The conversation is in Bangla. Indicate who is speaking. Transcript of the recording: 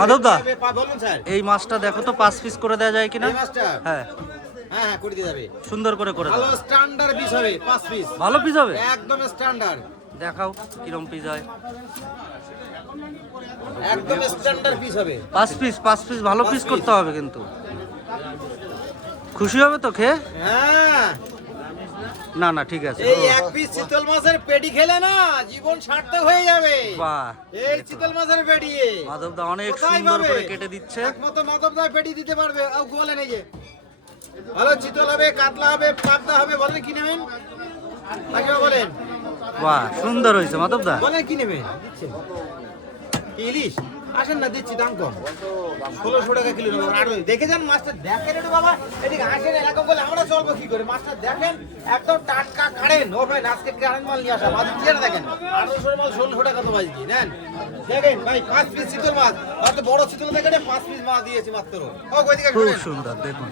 Speaker 1: মাধবদা। এই মাছটা দেখো তো পাঁচ পিস করে দেওয়া যায় কিনা? হ্যাঁ।
Speaker 2: হ্যাঁ হ্যাঁ করে দিয়ে যাবে।
Speaker 1: সুন্দর করে করে
Speaker 2: ভালো স্ট্যান্ডার্ড পিস হবে পাঁচ পিস
Speaker 1: ভালো পিস হবে?
Speaker 2: একদম স্ট্যান্ডার্ড
Speaker 1: দেখাও কিরম পিস হয়।
Speaker 2: একদম স্ট্যান্ডার্ড পিস হবে।
Speaker 1: পাঁচ পিস পাঁচ পিস ভালো পিস করতে হবে কিন্তু। খুশি হবে তো খেয়ে?
Speaker 2: হ্যাঁ।
Speaker 1: না না ঠিক আছে।
Speaker 2: এই এক পিস চিতল মাছের পেটি খেলে না জীবন সার্থক হয়ে যাবে।
Speaker 1: বাহ
Speaker 2: এই চিতল মাছের পেটি।
Speaker 1: মাধবদা অনেক সুন্দর করে কেটে দিচ্ছে।
Speaker 2: একমাত্র মাধব দা পেটি দিতে পারবে। আর গোয়ালে নেই যে ভালো চিতল হবে কাতলা হবে পাবদা হবে বলেন কি নেবেন? আগে বলেন।
Speaker 1: বাহ সুন্দর হয়েছে মাধবদা।
Speaker 2: বলেন কি নেবেন? ইলিশ? আসেন না দিচ্ছি দাম কম। ষোলোশো টাকা কিলো নেব। আরও দেখে যান মাছটা দেখেন একটু বাবা। এদিকে আসেন এরকম বলে আমরা চলবো কি করে? মাছটা দেখেন একদম টাটকা কারেন ওর ভাই আজকে কারেন্ট মাল নিয়ে আসা মাছ চেয়ার দেখেন? আঠারোশো মাল ষোলোশো টাকা তো বাজছি নেন। দেখেন ভাই পাঁচ পিস শীতল মাছ। হয়তো বড় শীতল দেখেন পাঁচ পিস মাছ দিয়েছি মাত্র। ও ওইদিকে
Speaker 1: খুব সুন্দর দেখুন।